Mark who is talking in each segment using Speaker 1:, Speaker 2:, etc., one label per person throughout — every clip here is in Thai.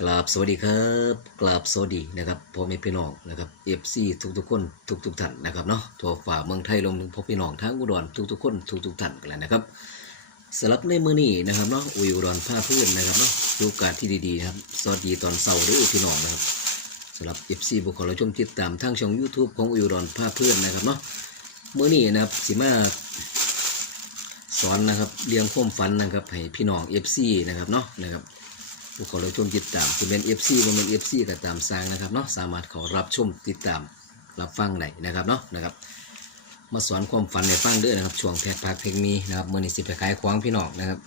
Speaker 1: กราบสวัสดีครับกราบสวัสดีนะครับพ่อแม่พี่น้องนะครับเอฟซีทุกๆคนทุกๆท่านนะครับเนาะทั่วฝ่าเมืองไทยรวมถึงพ่อพี่น้องทั้งอุดรทุกทุกๆคนทุกๆท่านกันแล้วนะครับสำหรับในมื้อนี้นะครับเนาะอุยอุดรผ้าพื้นนะครับเนาะโอกาสที่ดีๆนะครับสวัสดีตอนเสาร์ด้วยพี่น้องนะครับสำหรับเอฟซีบุคคลเราชมติดตามทางช่อง YouTube ของอุยอุดรผ้าพื้นนะครับเนาะมื้อนี้นะครับสิมาสอนนะครับเรียงความฝันนะครับให้พี่น้อง FC นะครับเนาะนะครับ ผู้ขอรับชมติดตามจะเป็น FC บ่เป็น FC ก็ตามสร้างนะครับเนาะสามารถขารับชมติดตามรับฟังได้นะครับเนาะนะครับ มาสอนความฝันในฟังเด้อนะครับช่วงเพจพักเพลงมีนะครับเมื้อนี้สิไปขายของพี่น้องนะครับ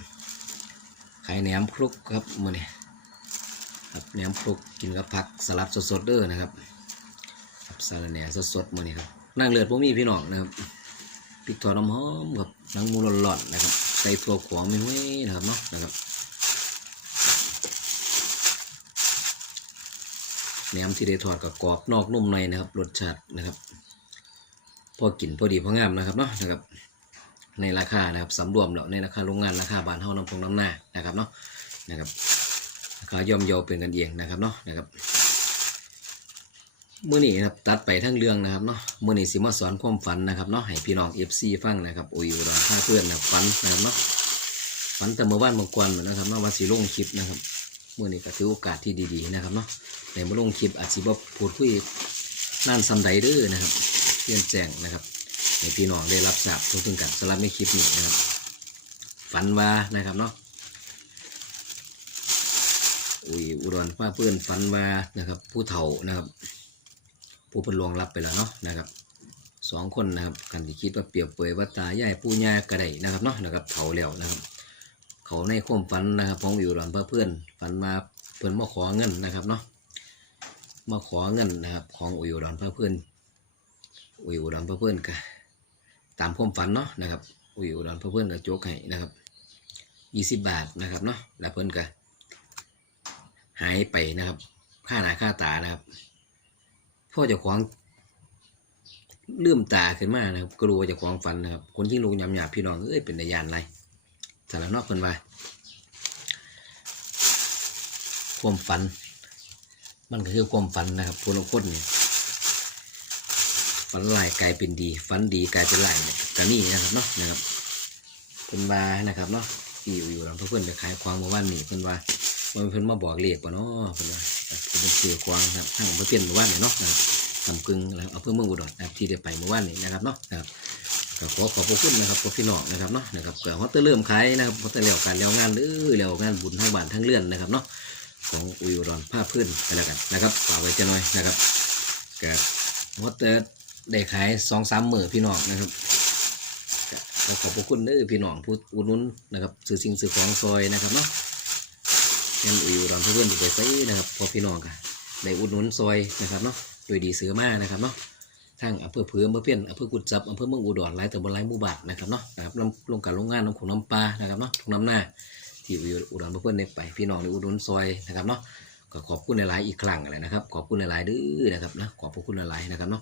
Speaker 1: ขายแหนมคลุกครับเมื้อนี้ครับแหนมคลุกกินกับผักสลัดสดๆเด้อนะครับครับสลัดแหนมสดๆเมื้อนี้ครับนั่งเลือดพวกมีพี่น้องนะครับพริกถั่วน้ำหอมกับนังมูหลอนๆนะครับใส่ถั่วขวไม่ห้วนะครับเนาะนะครับ แหนมที่ได้ทอดกับกรอบนอกนุ่มในนะครับ รสชาตินะครับ พอกินพอดีพองามนะครับเนาะนะครับ ในราคานะครับสำรวมแล้วในราคาโรงงานราคาบานเฮาน้ำพงน้ำหน้านะครับเนาะนะครับราคาย่อมเยาเป็นกันเองนะครับเนาะนะครับเมื่อนี้นะครับตัดไปทั้งเรื่องนะครับเนาะเมื่อนี้สิมาสอนความฝันนะครับเนาะให้พี่น้องเอฟซีฟังนะครับโอ้ยอุดรถ้าเพื่อนนะฝันนะครับเนาะฝันแต่เมื่อวานเมื่อก่อนนะครับเนาะว่าสิลงคลิปนะครับ มื่อนี้ก็ถือโอกาสที่ดีๆนะครับเนาะในเมื่อลงคลิปอาจสิบ่พูดคุยนั่นซัมไดเดอร์นะครับเรียนแจ้งนะครับให้พี่น้องได้รับทราบทุกถึงกันสำหรับในคลิปนี้นะครับ ฝันว่านะครับเนาะอุ้ยอุดรฟ้าเพื่อนฝันว่านะครับ ผู้เฒ่านะครับ ผู้เป็นลวงรับไปแล้วเนาะนะครับสองคนนะครับกันที่คิดว่าเปรียบเปยว่าตายายปู่ย่ากระไดนะครับเนาะนะครับเผาแล้วนะครับ เขาในความฝันนะครับของอยู่หลอนเพื่อนฝันมาเพื่อนมาขอเงินนะครับเนาะมาขอเงินนะครับของอุยอุดรเพื่อเพื่อนอุยอุดรเพื่อเพื่อนกันตามความฝันเนาะนะครับอุยอุดรเพื่อเพื่อนกับโจ๊กให้นะครับยี่สิบบาทนะครับเนาะแล้วเพื่อนก็หายไปนะครับ ค่าหนาค่าตานะครับพ่อจ้าของลืมตาขึ้นมานะครับก็รู้ว่าเจ้าของฝันนะครับ คนที่ลงยำหยาบพี่น้องเอ้ยเป็นตายานไร สารนอกเพิ่นว่าความฝัน มันก็คือความฝันนะครับพลคนเนี่ยฝันลายกลายเป็นดีฝันดีกลายเป็นลายเนี่ยก็นี่นะครับเนาะนะครับเพิ่นว่านะครับเนาะที่อยู่อยู่ลำเพื่อนไปขายควางเมื่อวานนี้เพิ่นว่ามันเพิ่นมาบอกเลขป่ะเนาะเพิ่นว่าเพิ่นเป็นเสือควางครับทั้งเพื่อนเปลี่ยนเมื่อวานนี้เนาะนะครับทำกึ่งแล้วเอาเพื่อนเมืองอุดรนะครับที่ได้ไปเมื่อวานนี้นะครับเนาะนะครับ ขอขอบพระคุณนะครับพวกพี่น้องนะครับเนาะนะครับเกิดฮอตเตอร์เริ่มขายนะครับฮอตเตอร์เลี้ยวการเลี้ยวงานหรือเลี้ยวงานบุญทั้งบ้านทั้งเลื่อนนะครับเนาะของอุยอุดรผ้าพื้นไปแล้วกันนะครับฝากไว้จะหน่อยนะครับเกิดฮอตเตอร์ได้ขายสองสามหมื่นพี่น้องนะครับขอขอบพระคุณเด้อพี่น้องผู้อุดหนุนนะครับซื้อสิ่งซื้อของซอยนะครับเนาะงั้นอุยอุดรผ้าพื้นถูกไปใส่นะครับพอพี่น้องกันได้อุดหนุนซอยนะครับเนาะโดยดีซื้อมากนะครับเนาะ ทั้งอำเภอเพืออำเภอเพี้ยนอำเภอกุดจับอำเภอเมืองอุดรหลายตำบลหลายหมู่บ้านนะครับเนาะนะครับลงลงการโรงงานน้ำของน้ำปลานะครับเนาะทุกน้ำหน้าที่อุดรเพื่อนได้ไปพี่น้องในอุดรซอยนะครับเนาะก็ขอบคุณหลายๆอีกครั้งเลยนะครับขอบคุณหลายๆเด้อนะครับนะขอบพระคุณหลายๆนะครับเนาะ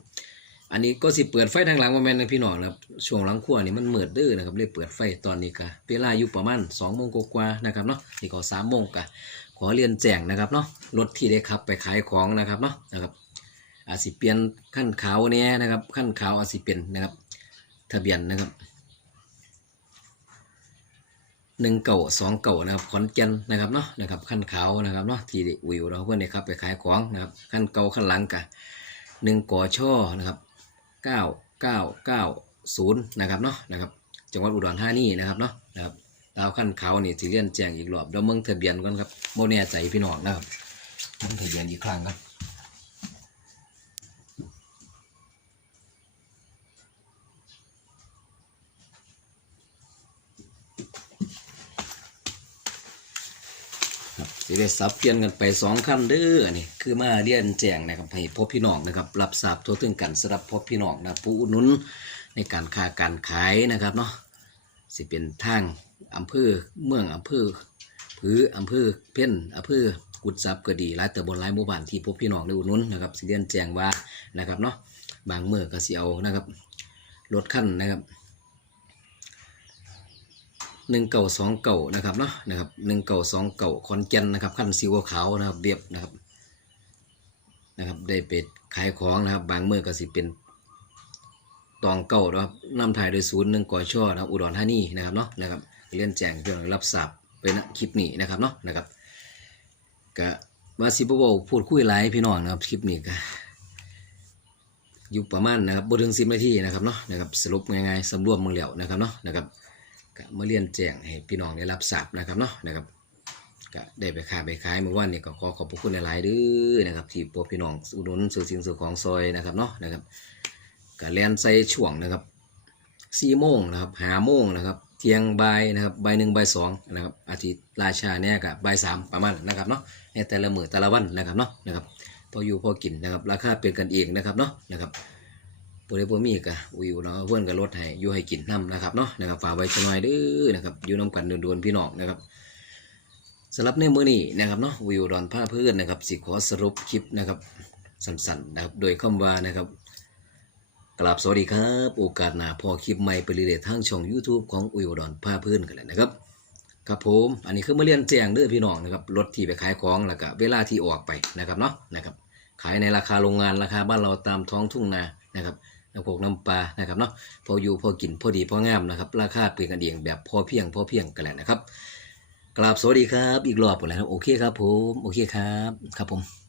Speaker 1: อันนี้ก็สิเปิดไฟทางหลังว่าแม่นนะพี่น้องนะครับช่วงหลังขั้วนี่มันเมืดเด้อนะครับเลยเปิดไฟตอนนี้ก็เวลาอยู่ประมาณสองโมงกว่าๆนะครับเนาะนี่ก็สามโมงกะขอเรียนแจ้งนะครับเนาะรถที่ได้ขับไปขายของนะครับเนาะนะครับ อาจสิเปลี่ยนขั้นขาวเนี่ยนะครับขั้นขาวอาจสิเปลี่ยนนะครับ ทะเบียนนะครับหนึ่งเก่าสองเก่านะครับขอนแก่นนะครับเนาะนะครับขั้นขาวนะครับเนาะที่วิวเราเพื่อนนะครับไปขายของนะครับขั้นเก่าขั้นหลังกะหนึ่งกอช่อนะครับเก้าเก้าเก้าศูนย์นะครับเนาะนะครับจังหวัดอุดรธานีนะครับเนาะนะครับดาวขั้นเขานี่สิเลี่ยนแจ้งอีกรอบเดี๋ยวเมืองทะเบียนก่อนครับโมแน่ใจพี่น้องนะครับเบิ่งทะเบียนอีกครั้งครับ ได้สับเปลี่ยนกันไปสองขั้นเด้อนนี้คือมาเรียนแจ้งนะครับให้พบพี่น้องนะครับรับทราบทั่วถึงกันสำหรับพบพี่น้องนะผู้อุดหนุนในการค้าการขายนะครับเนาะสิเป็นทางอำเภอเมืองอำเภอผืออำเภอเพ่นอำเภอกุดซับก็ดีหลายตำบลหลายหมู่บ้านที่พบพี่น้องได้อุดหนุนนะครับสิเรียนแจ้งว่านะครับเนาะบางเมื่อก็สิเอานะครับรถขั้นนะครับ หนึ่งเก่าสองเก่านะครับเนาะนะครับหนึ่งเก่าสองเก่าขอนแก่นนะครับขั้นซีวขาวนะครับเบียบนะครับนะครับได้เป็ดขายของนะครับบางเมื่อก็สิเป็นตองเก่านะครับนำถ่ายโดยศูนย์หนึ่งก่อช่อนะครับอุดรธานีนะครับเนาะนะครับเรียนแจ้งเพื่อนรับทราบไปนะคลิปนี้นะครับเนาะนะครับก็ว่าสิบเว้าพูดคุยหลายพี่น้องนะครับคลิปนี้ก็อยู่ประมาณนะครับบถึงสิบนาทีนะครับเนาะนะครับสรุปง่ายๆสำรวมเมืองเหลียวนะครับเนาะนะครับ ก็มาเรียนแจ้งให้พี่น้องได้รับทราบนะครับเนาะนะครับก็ได้ไปขายไปขายเมื่อวานนี้ก็ขอขอบพระคุณหลายๆด้อนะครับที่พวกพี่น้องอุดหนุนสื่อสิ่งสื่อของซอยนะครับเนาะนะครับก็เรียนใส่ช่วงนะครับสี่โมงนะครับหาโมงนะครับเที่ยงบ่ายนะครับบ่ายหนึ่งบ่ายสองนะครับอาทิตย์ราชาเนี่ยกับบ่ายสามประมาณนะครับเนาะในแต่ละมือแต่ละวันนะครับเนาะนะครับพออยู่พอกินนะครับราคาเป็นกันเองนะครับเนาะนะครับ บริโภคมีกะวิวเนาะเพื่อนก็ลดให้อยู่ให้กินน้ำนะครับเนาะนะครับฝากไว้จะน่อยเด้อนะครับอยู่น้ำกันโดนๆพี่น้องนะครับสำหรับในมื้อนี้นะครับเนาะวิวดอนผ้าเพื่อนนะครับสิขอสรุปคลิปนะครับสั้นๆนะครับโดยคำว่านะครับกราบสวัสดีครับ โอกาสหน้าพอคลิปใหม่ไปเรื่อยๆทางช่อง YouTube ของวิวดอนผ้าเพื่อนกันเลยนะครับครับผมอันนี้คือมาเรียนแจ้งเด้อพี่น้องนะครับรถที่ไปขายของแล้วก็เวลาที่ออกไปนะครับเนาะนะครับขายในราคาโรงงานราคาบ้านเราตามท้องทุ่งนานะครับ น้ำพวกน้ำปลานะครับเนาะพออยู่พอกินพอดีพองามนะครับราคาเป็นกันเองแบบพอเพียงพอเพียงกันแหละนะครับกราบสวัสดีครับ อีกรอบหมดแล้วโอเคครับผม โอเคครับ ครับผม